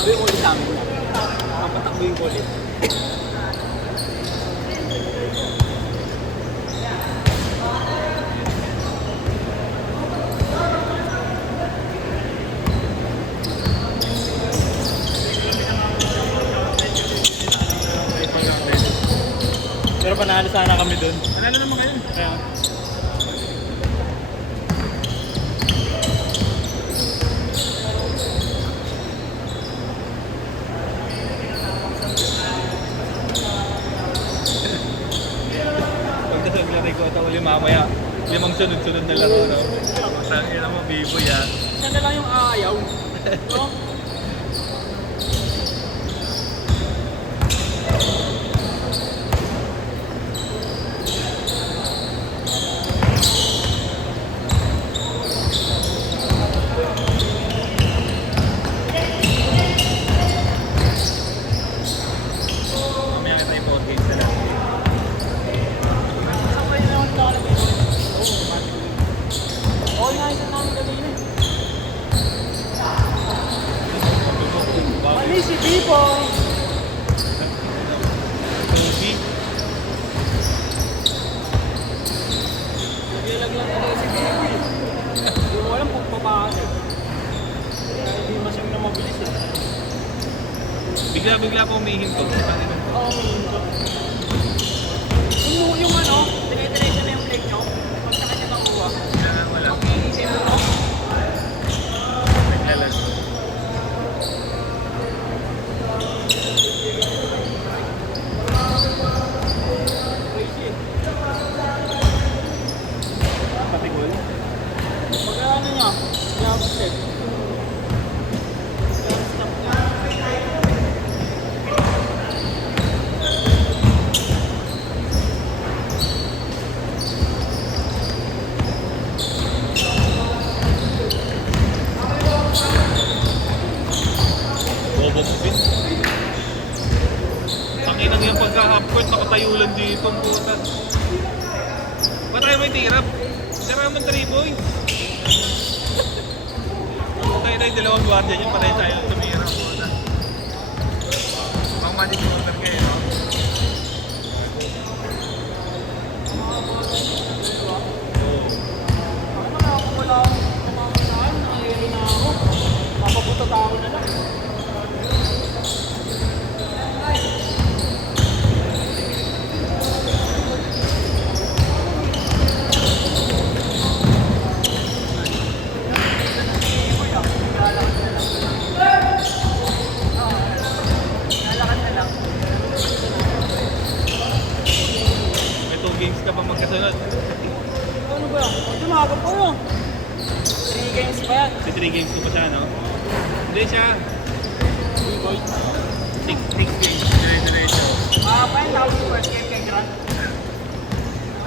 Sabi mo ulit sa amin na. Papatakbuhin ko ulit. Pero panalo sana kami dun. Panalo naman kayo. Kaya, Pagkasaglari ko ito uli mamaya, 5 sunod-sunod na laro, no? Tangin mo, biboy yan. Siya na lang yung aayaw. No? Mamaya kita yung 4 games na lang. Saan kayo naman ito ka nabili? Oo, nga isa namin kanina. Mali si Bipo! Tubig. Naglalagyan talaga si Bipo eh. Hindi mo alam kung papakas eh. Kaya hindi masyang na mabilis eh. Bigla-bigla pa umihinto. Oo, yung ano, dire-diretso na yung plate nyo. Pag sa kanya nakuha. Wala. Mag-iisip mo. Naglalag. Crazy eh. patigol. Pag ano niya, kaya step. Stop niya. Bobo spin. Tanginang yung pagka-half court, nakatayo lang dito ang puta. Ba't tayo may tirap? Tira naman 3 boy. Tayo na yung dalawang guardia niya, pareho tayo tumira ang puta. Mang magic order kayo, no? Oo. Ano na ako wala akong pamamanaan, nakayari na ako. Mapapunta tao na lang. Lalakad na lang. May 2 games ka pa magkasunod. Ano ba yan? Pag tumagal ko yun. 3 games pa yan. May 3 games ko pa siya, no? Hindi siya. Boy. 6 games. Dire-diretso. Pa yan, tawag si first game kay Grant.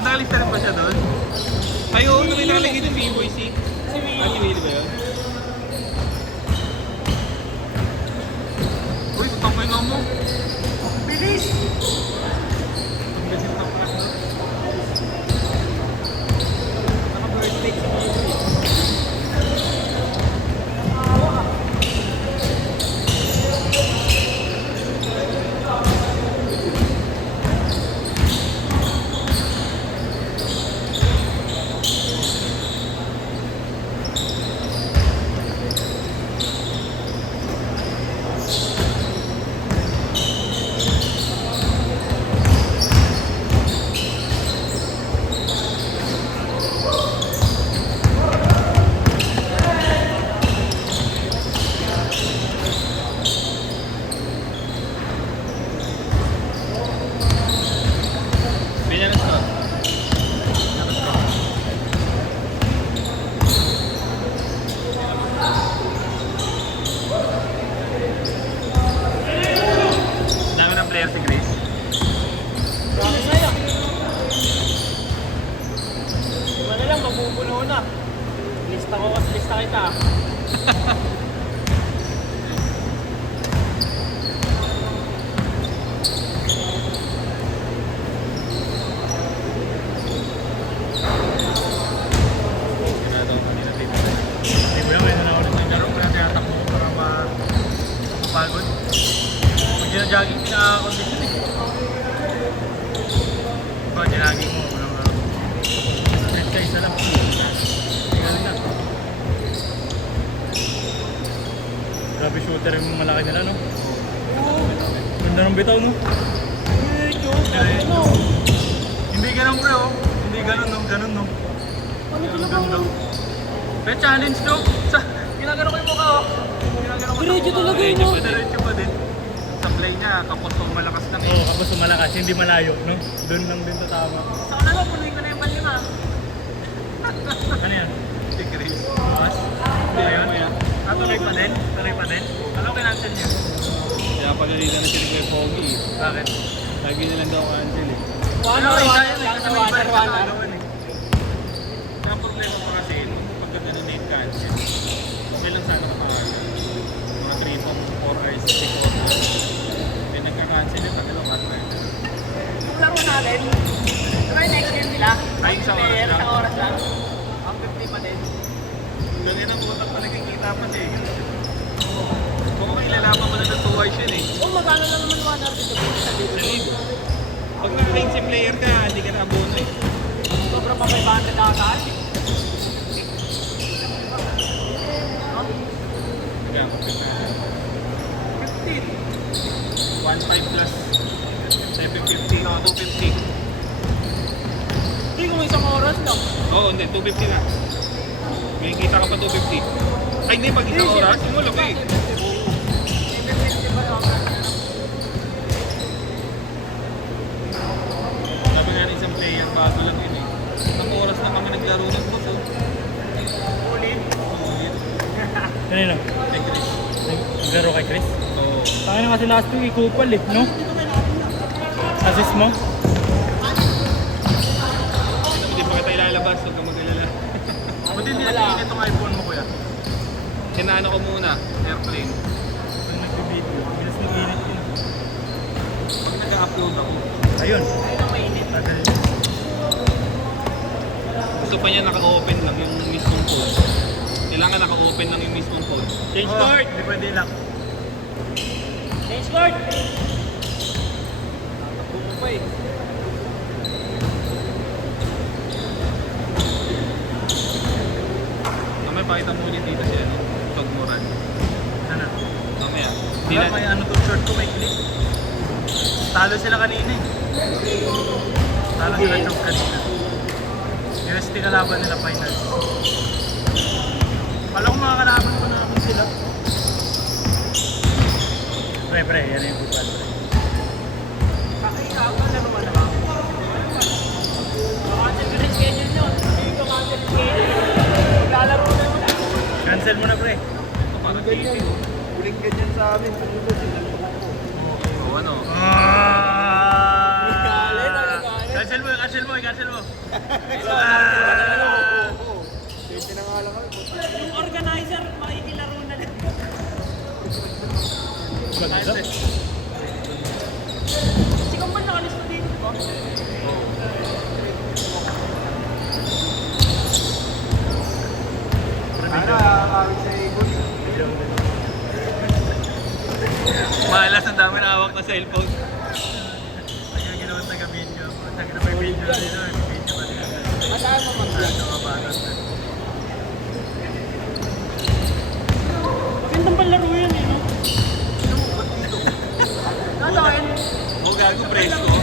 Nakalis na rin ba siya doon? Ay, oo, may nakalagay ng B-Boy si... Si Ah, si Willie ba yun? Uy, patangay nga mo. Bilis! Ang bilis ng tapas, no? Naka-birthday si Bibi. pagod. Pag gina-jogging, pinaka-condition eh. Pag gina-jogging mo, unang araw. Exercise na lang. Galing na. Grabe shooter yung malaki nila, no? Ganda ng bitaw, no? Hindi ganun, bro. Hindi ganun, no? Ganun, no? Ganun. Pero challenge, no? Ginagano ko yung mukha, oh. Diretso talaga yun, no? Diretso pa din. Sa play niya, kapos o malakas lang Oo, kapos malakas, hindi malayo, no? Doon lang din tatama. Sa una mo, punuin ko na yung panlima. Ano yan? Si Chris. Bukas? Ayun? Tuloy pa din? Tuloy pa din? Ano kinancel niya? Kaya pagalitan na sila kay Pogi. Bakit? Lagi nilang daw cancel eh. Wanar. Ang problema pa kasi, nung pagka-donate cancel, ilan sana nakakalala? Mga 3 to 4 hours, 6 hours. Then nagka-cancel yung tagalong hotline. Yung laro natin, try next game nila. Ay, isang oras Player, lang. isang oras lang. Ang 50 pa din. Ganyan ang utak pa nagkikita pa eh. Kung ilalaban mo na ng 2 hours yun eh. Oh, magkano lang naman wanar dito? Sa libo. Pag naka-15 player ka, hindi ka na abono eh. Sobrang pa 500 ata. Kaya ako 15. 1.5 plus 750 o 250. Hindi kung isang oras lang. Oo, hindi. 250 na. May kita ka pa 250. Ay, hindi. Pag isang oras, sumulog eh. Sabi nga rin isang player, bago lang yun eh. Isang oras na kami naglaro ng boss oh. Ulit. Ulit. Kanino? Ay, Chris. Naglaro kay Chris? Oo. Kaya na kasi last week, ikupal eh, no? Assist mo? Hindi pa kita ilalabas, huwag ka mag-alala. Buti hindi natin itong iPhone mo, kuya. Kinaano ko muna, airplane. Pag nag-video, bilis nag-init yun. Pag nag-upload ako, Ayun. Ayun ang mainit. Tagal. gusto pa niya naka-open lang yung mismong phone. Kailangan naka-open lang yung mismong phone. Change card! Hindi pwede lock. Change card. Buko pa eh. Mamaya pakita mo ulit dito si ano, Togmoran. Sana. Mamaya. Hindi Wala, na, may ano tong short ko, may clip. Talo sila kanina eh. Talo sila choke kanina. UST na laban nila final. Alam ko makakalaban ko na naman sila. Pre, yan yung bukan. Pakikapan na naman naman. Cancel ko rin schedule nyo. Hindi ko cancel schedule. Lalaro na naman. Cancel mo na, pre. ito parang ganyan. Uling ganyan sa amin. O ano, Cancel mo, cancel mo, cancel mo. Yung organizer, makikilaro na lang. Ganda. Kasi kung ba nakalista dito, di ba? malas ang dami na hawak na cellphone. Tagal ginawa taga-video. Tagal na may video dito. May video pa din. Masaan mo mag-vlog? Mga bata. Magandang palaro yan eh, no? Nasaan? O gago, presko.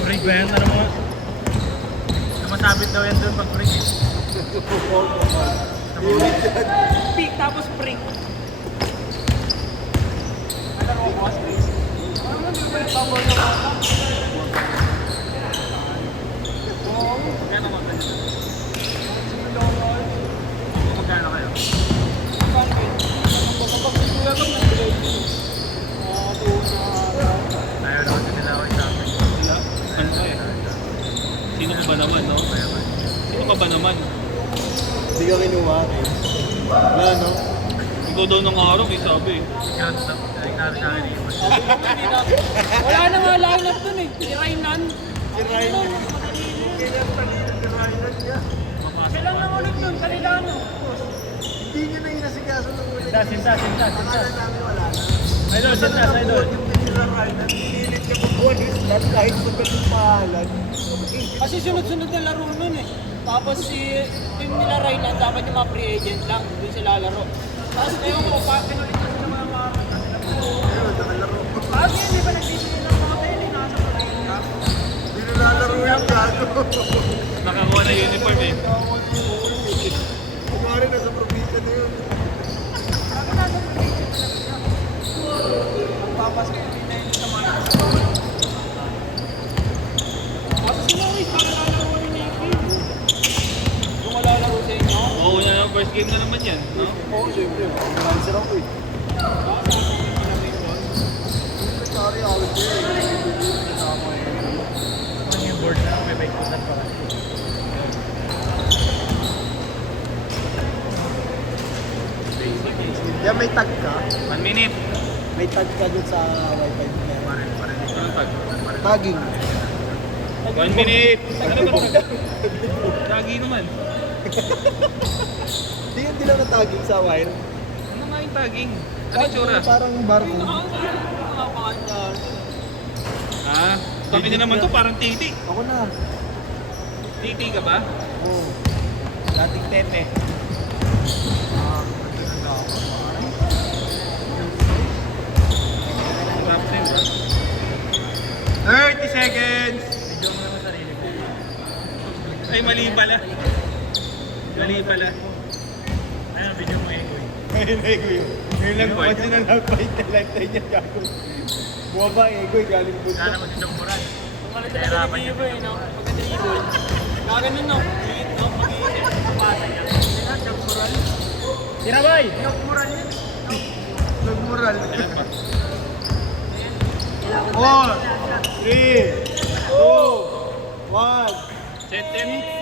Break ba yan? Ano mo? Sumasabit daw yan doon pag break. Peak tapos break. Ano ko mas break? Ano mo, di ba nagpapol na ako? Magkano magkano? Magkano kayo? Ayaw naman din nila ako sa akin. Sila? Ano ba eh? Sino ka ba naman, no? Sino ka ba naman? Hindi ka kinuha. Wala, no? Ikaw daw ng araw, eh, sabi. Ikaw, nagkano sa akin yung Wala na nga lineup dun eh. Si Rainan. Si Ryan. Siya lang nang ulit dun, kanila ano. Hindi nyo na inasikaso ng ulit. Sinta. Akala namin wala na. Idol, set na, idol. Yung piniraray na pinilit niya pagkuhan yung slot kahit sa ganung pahalan. Kasi sunod-sunod na laro nun eh. Tapos si team nila Raylan, dapat yung mga free agent lang, dun sila laro. Tapos ngayon ko, pinulit na sila mga Bakit hindi ba nagbibigay ng mga tele? Nasa Raylan. Hindi nilalaro yung gato. Nakakuha na uniform eh. Kumari na sa probinsya na yun. Bakit nasa free agent talaga siya? Ang papas ko hindi na yun sa mga Kasi sila rin, lalaro ni Navy. Kung malalaro sa inyo, Oo, na first game na naman yan, no? Oo, siyempre. Cancer ako eh. Sorry, ako eh. Ano yung board na may baikutan pa kasi. Yan, may tag ka. 1 minute. May tag ka dun sa wifi niya. Anong tag? Tagging. 1 minute. Ano ba tag? Tagi naman. Hindi lang na-tagging sa wire. Ano nga yung tagging? Ano yung tsura? Parang barcode. Ah, kami na naman to parang titi. Ako na. Titi ka ba? Oo. Dating tete. Top 10 bro. 30 seconds! Video mo naman sarili ko. Ay, mali pala. Mali pala. Ayun, video mo Egoy. Ngayon, Ego yun. Ngayon lang Point. pansin na nag-fight na lifetime niya gago. Buwaba, Ego, galing po Sana mo si Jong Moran. Kung ano talaga ni Ibo eh, no? Pagka dribble, gaganon no? Liit no? Mag-iisip, kapasa niya. Tira boy! Nagmural. Ilan pa? 4, 3, 2, 1. Set 10.